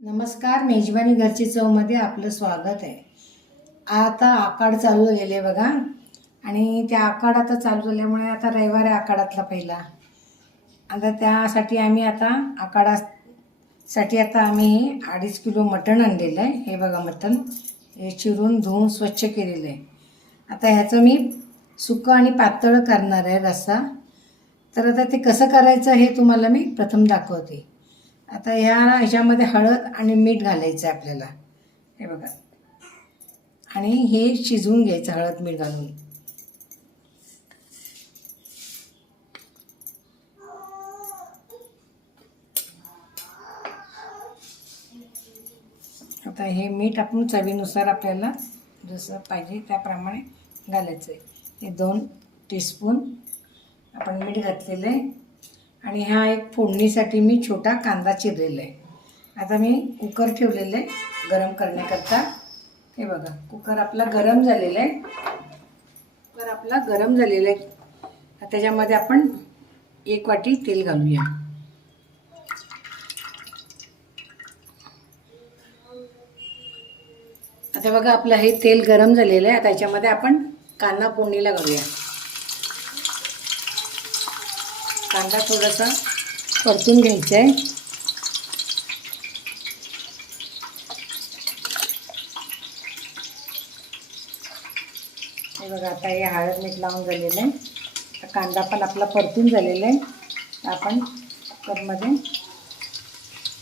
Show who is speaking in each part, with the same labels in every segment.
Speaker 1: नमस्कार मेजवानी घरची चवमध्ये आपलं स्वागत आहे. आता आकाड चालू झालेले बघा. आणि त्या आकाड आता चालू झाल्यामुळे आता रविवार आहे आकाडातला पहिला. आता त्यासाठी आम्ही आता आकाडासाठी आता आम्ही अडीच किलो मटण आणलेलं आहे. हे बघा मटण. हे चिरून धुवून स्वच्छ केलेलं आहे. आता ह्याचं मी सुकं आणि पातळ करणार आहे रस्सा. तर आता ते कसं करायचं हे तुम्हाला मी प्रथम दाखवते. आता ह्या ह्याच्यामध्ये हळद आणि मीठ घालायचं आहे आपल्याला. हे बघा. आणि हे शिजवून घ्यायचं हळद मीठ घालून. आता हे मीठ आपण चवीनुसार आपल्याला जसं पाहिजे त्याप्रमाणे घालायचं आहे हे दोन टीस्पून आपण मीठ घातलेलं आहे. आणि हा एक फोडणीसाठी मी छोटा कांदा चिरलेला आहे. आता मी कुकर ठेवलेलं आहे गरम करण्याकरता. हे बघा कुकर आपला गरम झालेला आहे. कुकर आपला गरम झालेला आहे. त्याच्यामध्ये आपण एक वाटी तेल घालूया. आता बघा आपलं हे तेल गरम झालेलं आहे. आता याच्यामध्ये आपण कांदा फोडणीला घालूया. कांदा थोडासा परतून घ्यायचा आहे हे बघा आता हे हळद मीठ लावून झालेलं आहे कांदा पण आपला परतून झालेला आहे आपण कुकरमध्ये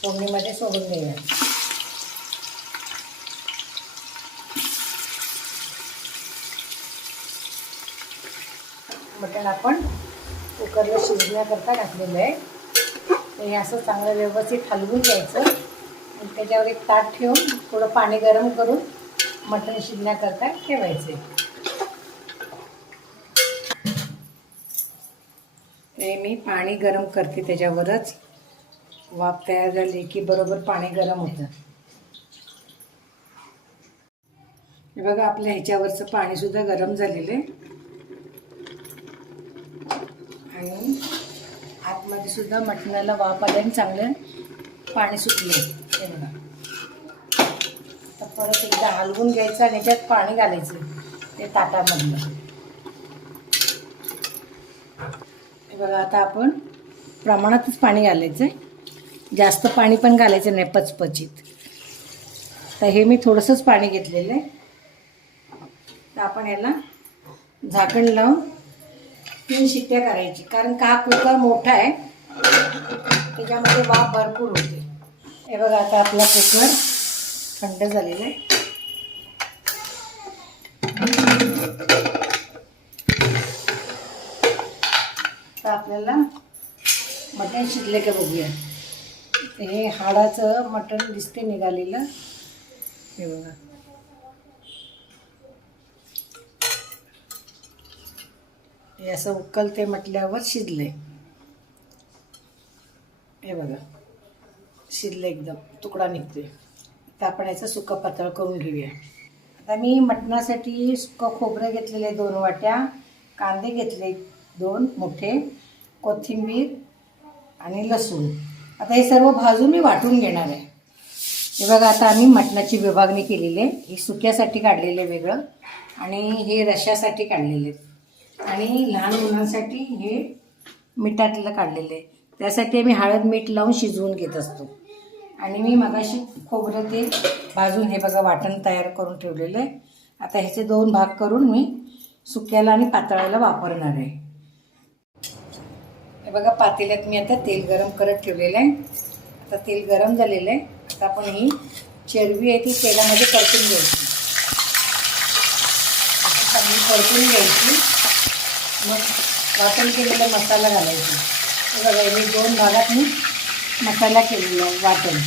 Speaker 1: फोडणीमध्ये सोडून घेऊया मटण आपण कुकरला शिजण्याकरता घातलेलं आहे. हे असं चांगलं व्यवस्थित हलवून घ्यायचं. आणि त्याच्यावर एक ताट ठेवून थोडं पाणी गरम करून मटण शिजण्याकरता ठेवायचे. ते मी पाणी गरम करते त्याच्यावरच. वाफ तयार झाली की बरोबर पाणी गरम होतं. हे बघा आपल्या ह्याच्यावरचं पाणीसुद्धा गरम झालेलं आहे. आणि आतमध्ये सुद्धा मटणाला वाफ आल्याने चांगलं पाणी सुटले. हे बघा. तर परत एकदा हलवून घ्यायचं आणि याच्यात पाणी घालायचं ते ताटामधलं. हे बघा आता आपण प्रमाणातच पाणी घालायचं आहे जास्त पाणी पण घालायचं नाही पचपचीत. तर हे मी थोडंसंच पाणी घेतलेलं आहे. तर आपण याला झाकण लावून तीन शिट्ट्या करायची. कारण का? कुकर मोठा आहे. त्याच्यामध्ये वाफ भरपूर होते. हे बघा आता आपला कुकर थंड झालेला आहे. तर आपल्याला मटण शिजले का बघूया. हे हाडाचं मटण दिसते निघालेलं. हे बघा. हे असं उकलते म्हटल्यावर शिजले हे बघा शिजले एकदम तुकडा निघते तर आपण याचं सुकं पातळ करून घेऊया. आता मी मटणासाठी सुकं खोबरं घेतलेले दोन वाट्या कांदे घेतले दोन मोठे कोथिंबीर आणि लसूण. आता हे सर्व भाजून मी वाटून घेणार आहे. हे बघा आता आम्ही मटणाची विभागणी केलेली आहे. ही सुक्यासाठी काढलेलं आहे वेगळं आणि हे रश्यासाठी काढलेले आहेत आणि लहान मुलांसाठी हे मिठातलं काढलेलं आहे. त्यासाठी आम्ही हळद मीठ लावून शिजवून घेत असतो. आणि मी मगाशी खोबरं ते भाजून हे बघा वाटण तयार करून ठेवलेलं आहे. आता ह्याचे दोन भाग करून मी सुक्याला आणि पातळाला वापरणार आहे. हे बघा पातेल्यात मी आता तेल गरम करत ठेवलेलं आहे. आता तेल गरम झालेलं आहे. आता आपण ही चरबी आहे ती तेलामध्ये परतून घ्यायची. चांगली परतून घ्यायची. मग वाटण केलेला मसाला घालायचा. बघा मी दोन भागात मी मसाला केलेला वाटण.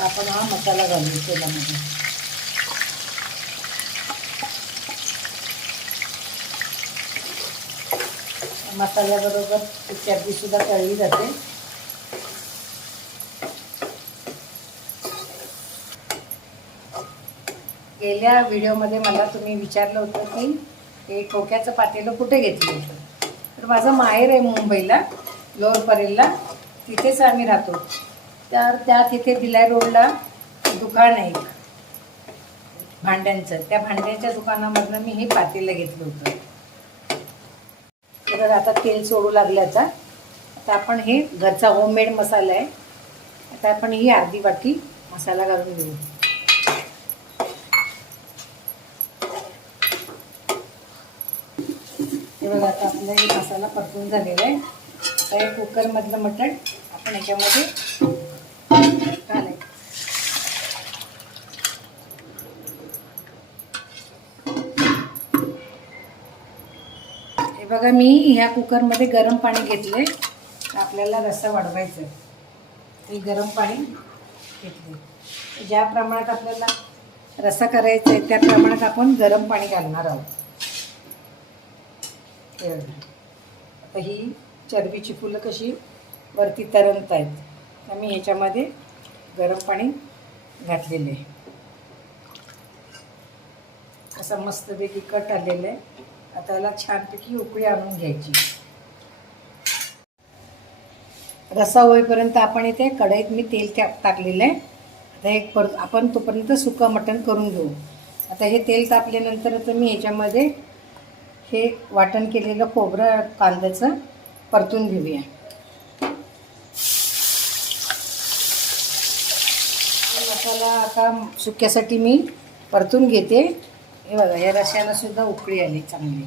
Speaker 1: आपण हा मसाला घालू तेलामध्ये म्हणजे. मसाल्याबरोबर चरबीसुद्धा तळली जाते. गेल्या व्हिडिओमध्ये मला तुम्ही विचारलं होतं की हे ठोक्याचं पातेलं कुठे घेतलं होतं? तर माझं माहेर आहे मुंबईला लोअर परेलला तिथेच आम्ही राहतो. तर त्या तिथे दिलाय रोडला दुकान आहे भांड्यांचं. त्या भांड्यांच्या दुकानामधनं मी हे पातेलं घेतलं होतं. तर आता तेल सोडू लागल्याचा आता. आपण हे घरचा होममेड मसाला आहे. आता आपण ही अर्धी वाटी मसाला घालून घेऊ. बघा आता आपला हे मसाला परतून झालेला आहे. आता हे कुकरमधलं मटण आपण याच्यामध्ये घालायचं. हे बघा मी ह्या कुकरमध्ये गरम पाणी घेतले आपल्याला रस्सा वाढवायचं आहे. ते गरम पाणी घेतले ज्या प्रमाणात आपल्याला रस्सा करायचा आहे त्या प्रमाणात आपण गरम पाणी घालणार आहोत. आता ही चरबीची फुलं कशी वरती तरंगत आहेत तर मी ह्याच्यामध्ये गरम पाणी घातलेले आहे. असं मस्तपैकी कट आलेलं आहे. आता याला छानपैकी उकळी आणून घ्यायची. रस्सा होईपर्यंत आपण इथे कढईत मी तेल त्या टाकलेलं आहे. आता एक पर आपण तोपर्यंत सुकं मटण करून घेऊ. आता हे तेल तापल्यानंतर तर मी ह्याच्यामध्ये हे वाटण केलेलं खोबरं कांद्याचं परतून घेऊया. मसाला आता सुक्यासाठी मी परतून घेते. हे बघा या रश्याला सुद्धा उकळी आली चांगली.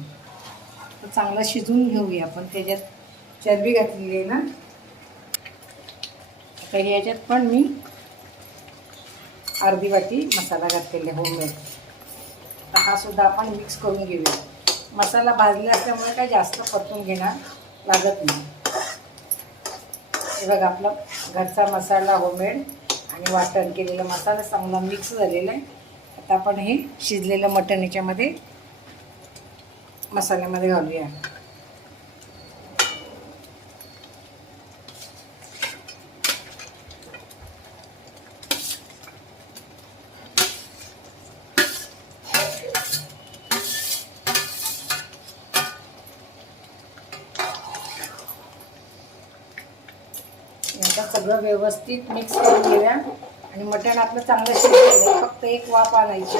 Speaker 1: तर चांगला शिजवून घेऊया आपण. त्याच्यात चरबी घातलेली आहे ना? आता याच्यात पण मी अर्धी वाटी मसाला घातलेला आहे. होममेड हा सुद्धा आपण मिक्स करून घेऊया. मसाला भाजला असल्यामुळे काही जास्त परतून घेणार लागत नाही. हे बघा आपला घरचा मसाला होममेड आणि वाटण केलेला मसाला चांगला मिक्स झालेला आहे. आता आपण हे शिजलेलं मटण याच्यामध्ये मसाल्यामध्ये घालूया आता सगळं व्यवस्थित मिक्स करून घेऊया. आणि मटण आपलं चांगलं शिजलेलं आहे. फक्त एक वाफ आणायची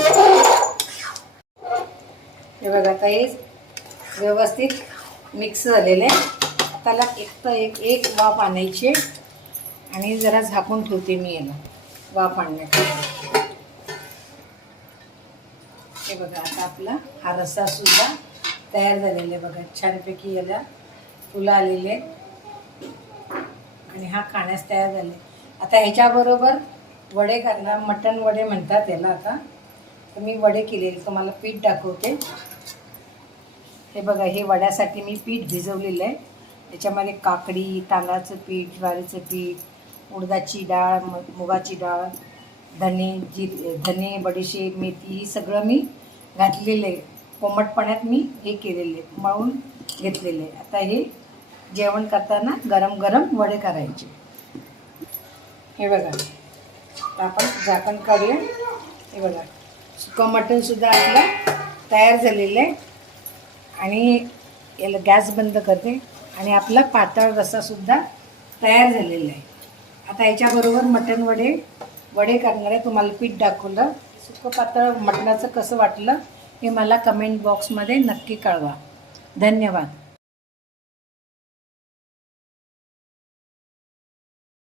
Speaker 1: हे बघा आता हे व्यवस्थित मिक्स झालेलं आहे. त्याला एक तर एक एक वाफ आणायची आणि जरा झाकून ठेवते मी याला वाफ आणण्यासाठी. हे बघा आता आपला हा रस्सा सुद्धा तयार झालेला आहे. बघा छानपैकी याला फुलं आलेले आहेत. आणि हा खाण्यास तयार झाले. आता ह्याच्याबरोबर वडे करणार मटण वडे म्हणतात याला आता. तर मी वडे केलेले तुम्हाला पीठ दाखवते. हे बघा हे वड्यासाठी मी पीठ भिजवलेलं आहे. त्याच्यामध्ये काकडी तांदळाचं पीठ ज्वारीचं पीठ उडदाची डाळ मुगाची डाळ धने जी धने बडीशेप मेथी ही सगळं मी घातलेलं आहे. कोमटपण्यात मी हे केलेले आहे मळून घेतलेले आहे. आता हे जेवण करताना गरम गरम वडे करायचे. हे बघा. आपण झाकण काढूया हे बघा. सुकं मटणसुद्धा आपलं तयार झालेलं आहे. आणि याला गॅस बंद करते. आणि आपला पातळ रस्सासुद्धा तयार झालेला आहे. आता याच्याबरोबर मटण वडे वडे करणार आहे. तुम्हाला पीठ दाखवलं. सुकं पातळ मटणाचं कसं वाटलं हे मला कमेंट बॉक्समध्ये नक्की कळवा. धन्यवाद.